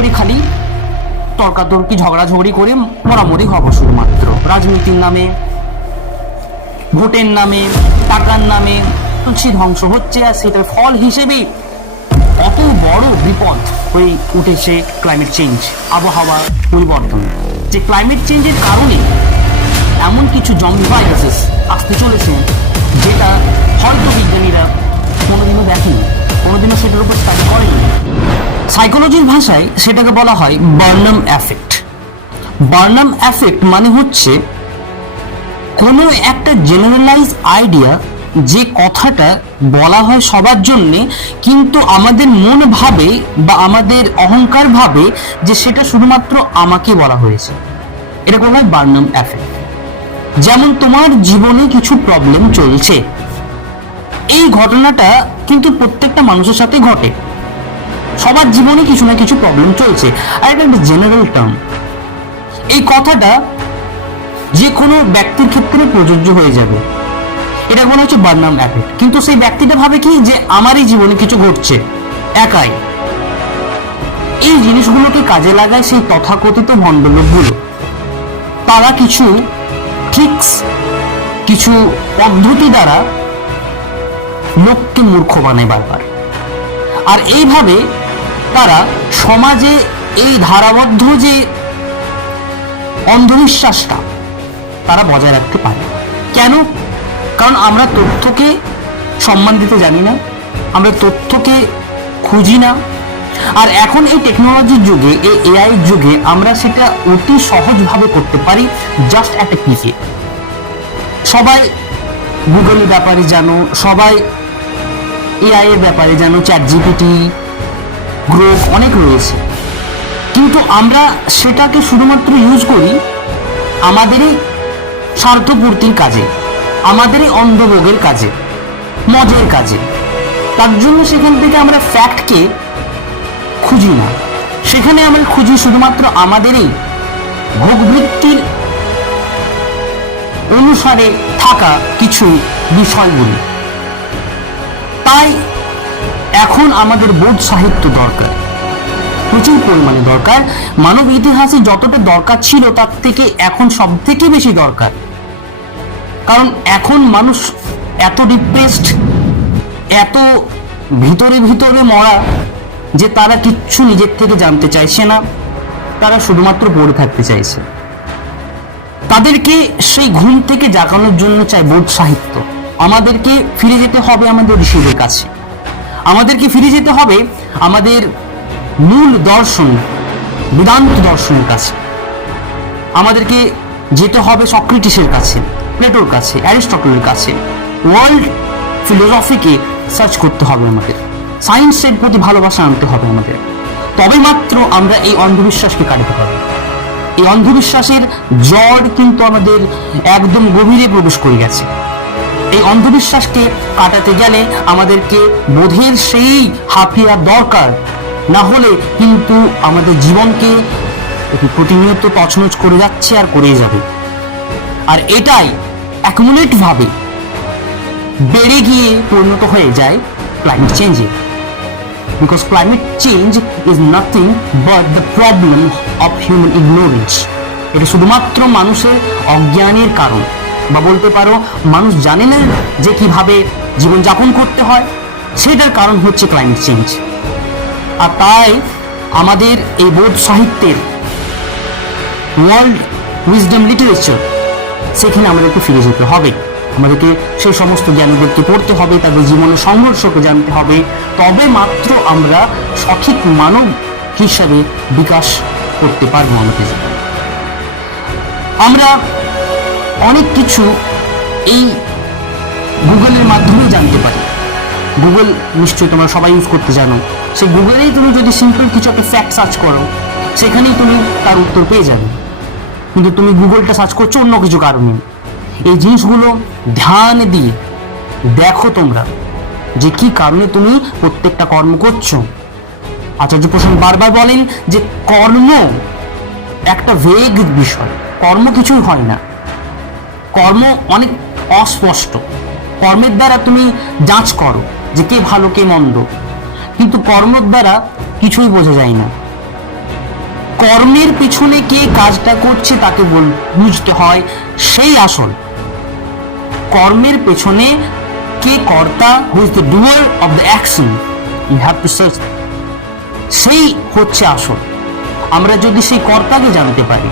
বছরই খালি তর্কাতর্কি ঝগড়াঝগড়ি করে মরামরি হব শুধুমাত্র রাজনীতির নামে, ভোটের নামে, টাকার নামে তুলসী ধ্বংস হচ্ছে। আর সেটার ফল হিসেবে কত বড় বিপদ হয়ে উঠেছে ক্লাইমেট চেঞ্জ, আবহাওয়া পরিবর্তন। যে ক্লাইমেট চেঞ্জের কারণে এমন কিছু জম্বি ভাইরাসেস আসতে চলেছে যেটা হয়তো বিজ্ঞানীরা কোনোদিনও দেখেনি, কোনোদিনও সেটার উপর স্টাডি করেনি। সাইকোলজির ভাষায় সেটাকে বলা হয় বার্নাম এফেক্ট। বার্নাম এফেক্ট মানে হচ্ছে কোনো একটা জেনারেলাইজ আইডিয়া, যে কথাটা বলা হয় সবার জন্যে, কিন্তু আমাদের মন ভাবে বা আমাদের অহংকার ভাবে যে সেটা শুধুমাত্র আমাকে বলা হয়েছে। এটা বলা হয় বার্নাম এফেক্ট। যেমন তোমার জীবনে কিছু প্রবলেম চলছে, এই ঘটনাটা কিন্তু প্রত্যেকটা মানুষের সাথে ঘটে, সবার জীবনে কিছু না কিছু প্রবলেম চলছে, আর এটা একটা জেনারেল টার্ম। এই কথাটা যে কোনো ব্যক্তির ক্ষেত্রে প্রযোজ্য হয়ে যাবে, এটা মনে হচ্ছে বার্নাম এফেক্ট। কিন্তু সেই ব্যক্তিটা ভাবে কি যে আমারই জীবনে কিছু ঘটছে একাই। এই জিনিসগুলোকে কাজে লাগায় সেই তথাকথিত ভণ্ডলোকগুলো। তারা কিছু ট্রিক্স, কিছু পদ্ধতি দ্বারা লোককে মূর্খ বানায় বারবার। আর এইভাবে তারা সমাজে এই ধারাবদ্ধ যে অন্ধবিশ্বাসটা তারা বজায় রাখতে পারে। কেন? কারণ আমরা তথ্যকে সম্মান দিতে জানি না, আমরা তথ্যকে খুঁজি না। আর এখন এই টেকনোলজির যুগে, এই এআই যুগে আমরা সেটা অতি সহজভাবে করতে পারি জাস্ট একটা ক্লিকে। সবাই গুগলের ব্যাপারে জানো, সবাই এআই এর ব্যাপারে জানো, চ্যাট জিপিটি, গ্রোক অনেক রয়েছে, কিন্তু আমরা সেটাকে শুধুমাত্র ইউজ করি আমাদেরই স্বার্থপূর্তির কাজে, আমাদেরই অন্ধভোগের কাজে, মজের কাজে। তার জন্য সেখান থেকে আমরা ফ্যাক্টকে খুঁজি না, সেখানে আমরা খুঁজি শুধুমাত্র আমাদেরই ভোগবৃত্তির অনুসারে থাকা কিছু বিষয়গুলি। তাই এখন আমাদের বোধ সাহিত্য দরকার, প্রচুর পরিমাণে দরকার। মানব ইতিহাসে যতটা দরকার ছিল তার থেকে এখন সব থেকে বেশি দরকার। কারণ এখন মানুষ এত ডিপ্রেসড, এত ভিতরে ভিতরে মরা যে তারা কিচ্ছু নিজের থেকে জানতে চাইছে না, তারা শুধুমাত্র পড়ে থাকতে চাইছে। তাদেরকে সেই ঘুম থেকে জাগানোর জন্য চাই বোধ সাহিত্য। আমাদেরকে ফিরে যেতে হবে আমাদের ঋষিদের কাছে, আমাদেরকে ফিরে যেতে হবে আমাদের মূল দর্শন বেদান্ত দর্শনের কাছে, আমাদেরকে যেতে হবে সক্রেটিসের কাছে, প্লেটোর কাছে, অ্যারিস্টটলের কাছে। ওয়ার্ল্ড ফিলোসফিকে সার্চ করতে হবে আমাদের, সায়েন্সের প্রতি ভালোবাসা আনতে হবে আমাদের। তবে মাত্র আমরা এই অন্ধবিশ্বাসকে কাটাতে পারব। এই অন্ধবিশ্বাসের জ্বর কিন্তু আমাদের একদম গভীরে প্রবেশ করে গেছে। এই অন্ধবিশ্বাসকে কাটাতে গেলে আমাদেরকে বোধের সেই হাতিয়ার দরকার, না হলে কিন্তু আমাদের জীবনকে প্রতিনিয়ত তছনছ করে যাচ্ছে আর করেই যাবে। আর এটাই অ্যাকুমুলেট ভাবে বেড়ে গিয়ে পরিণত হয়ে যায় ক্লাইমেট চেঞ্জে। Because climate change is nothing but the problem of human ignorance. এটা শুধুমাত্র মানুষের অজ্ঞানের কারণ, বা বলতে পারো মানুষ জানে না যে কিভাবে জীবনযাপন করতে হয়, সেটার কারণ হচ্ছে ক্লাইমেট চেঞ্জ। আর তাই আমাদের এই বোধ সাহিত্যের ওয়ার্ল্ড উইজডম লিটারেচার, সেখানে আমাদেরকে ফিরে যেতে হবে। আমাদেরকে সেই সমস্ত জ্ঞানীদেরকে পড়তে হবে, তাদের জীবনের সংঘর্ষকে জানতে হবে। তবে মাত্র আমরা সঠিক মানব হিসাবে বিকাশ করতে পারবো আমাদের জীবনে। আমরা অনেক কিছু এই গুগলের মাধ্যমে জানতে পারি। গুগল নিশ্চয়ই তোমরা সবাই ইউজ করতে জানো। সেই গুগলেই তুমি যদি সিম্পল কিছু একটা ফ্যাক্ট সার্চ করো, সেখানেই তুমি তার উত্তর পেয়ে যাবে। কিন্তু তুমি গুগলটা সার্চ করছো অন্য কিছু কারণে। এই জিনিসগুলো ধ্যান দিয়ে দেখো তোমরা যে কি কারণে তুমি প্রত্যেকটা কর্ম করছো। আচার্য প্রসন্ন বারবার বলেন যে কর্ম একটা ভেগ বিষয়, কর্ম কিছুই হয় না, কর্ম অনেক অস্পষ্ট। কর্মের দ্বারা তুমি যাচ করো যে কে ভালো কে মন্দ, কিন্তু কর্মের দ্বারা কিছুই বোঝা যায় না। কর্মের পিছনে কে কাজটা করছে তাকে বুঝতে হয়, সেই আসল। কর্মের পেছনে কে কর্তা, who is the doer of the action, you have to search, সেই হচ্ছে আসল। আমরা যদি সেই কর্তাকে জানতে পারি,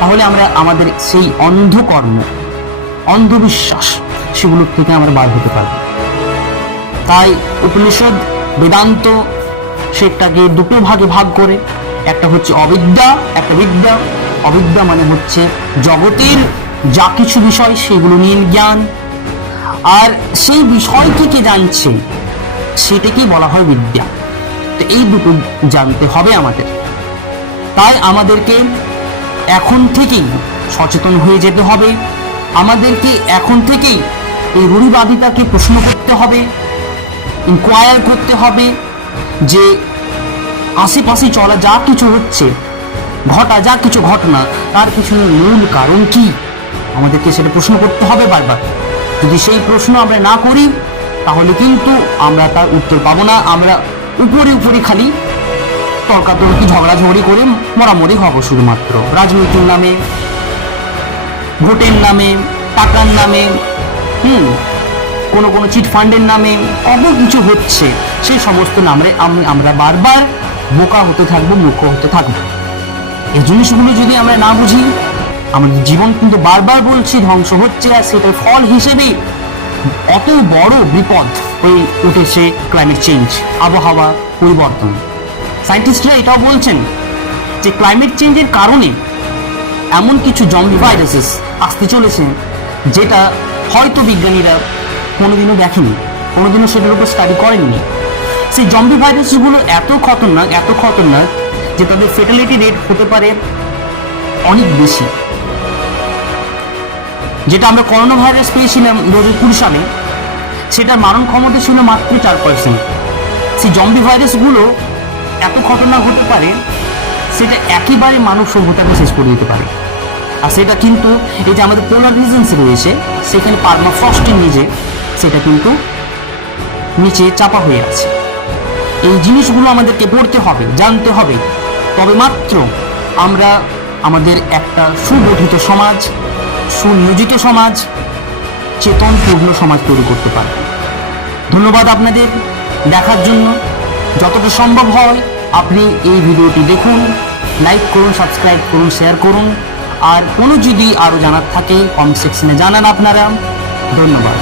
তাহলে আমরা আমাদের সেই অন্ধকর্ম, অন্ধবিশ্বাস, সেগুলোর থেকে আমরা বার হতে পারবো। তাই উপনিষদ, বেদান্ত সেটাকে দুটো ভাগে ভাগ করে, একটা হচ্ছে অবিদ্যা, একটা বিদ্যা। অবিদ্যা মানে হচ্ছে জগতের যা কিছু বিষয় সেগুলো নিয়ে জ্ঞান, আর সেই বিষয়টি কে জানছে সেটাকেই বলা হয় বিদ্যা। তো এই দুটো জানতে হবে আমাদের। তাই আমাদেরকে এখন থেকেই সচেতন হয়ে যেতে হবে, আমাদেরকে এখন থেকেই এই রূঢ়িবাদিতাকে প্রশ্ন করতে হবে, ইনকোয়ার করতে হবে যে আশেপাশে চলা যা কিছু হচ্ছে, ঘটা যা কিছু ঘটনা, তার পিছনে মূল কারণ কি, আমাদেরকে সেটা প্রশ্ন করতে হবে বারবার। যদি সেই প্রশ্ন আমরা না করি, তাহলে কিন্তু আমরা তার উত্তর পাবো না। আমরা উপরে উপরে খালি তর্কাতর্কি, ঝগড়াঝগড়ি করে মরামরি হব শুধুমাত্র, রাজনৈতিক নামে, ভোটের নামে, টাকার নামে, কোনো চিট ফান্ডের নামে কত কিছু হচ্ছে, সেই সমস্ত নামে আমরা বারবার বোকা হতে থাকবো, মূর্খ হতে থাকবো। এই জিনিসগুলো যদি আমরা না বুঝি, আমাদের জীবন কিন্তু বারবার বলছি ধ্বংস হচ্ছে, আর সেটার ফল হিসেবে অত বড় বিপদ হয়ে উঠেছে ক্লাইমেট চেঞ্জ, আবহাওয়া পরিবর্তন। সায়েন্টিস্টরা এটাও বলছেন যে ক্লাইমেট চেঞ্জের কারণে এমন কিছু জম্বি ভাইরাসেস আসতে চলেছে, যেটা হয়তো বিজ্ঞানীরা কোনোদিনও দেখেনি, কোনোদিনও সেটার উপর স্টাডি করেননি। সেই জম্বি ভাইরাসগুলো এত খতরনাক যে তাদের ফেটালিটি রেট হতে পারে অনেক বেশি। যেটা আমরা করোনা ভাইরাস পেয়েছিলাম 2020 সালে, সেটার মারণ ক্ষমতা ছিল মাত্র 4%। সেই জম্বি ভাইরাসগুলো এত খতরনাক হতে পারে, সেটা একেবারে মানব সভ্যতাকে শেষ করে দিতে পারে। আর সেটা কিন্তু এই যে আমাদের পোলার রিজনস রয়েছে, সেখানে পার্মাফ্রস্টের নিচে সেটা কিন্তু নিচে চাপা হয়ে আছে। এই জিনিসগুলো আমাদেরকে পড়তে হবে, জানতে হবে, তবে মাত্র আমরা আমাদের একটা সুগঠিত সমাজ, সুনিয়োজিত সমাজ, চেতনপূর্ণ সমাজ তৈরি করতে পারব। ধন্যবাদ আপনাদের দেখার জন্য। যতটা সম্ভব হয় আপনি এই ভিডিওটি দেখুন, লাইক করুন, সাবস্ক্রাইব করুন, শেয়ার করুন। আর কোনো যদি আরও জানার থাকে কমেন্ট সেকশনে জানান আপনারা। ধন্যবাদ।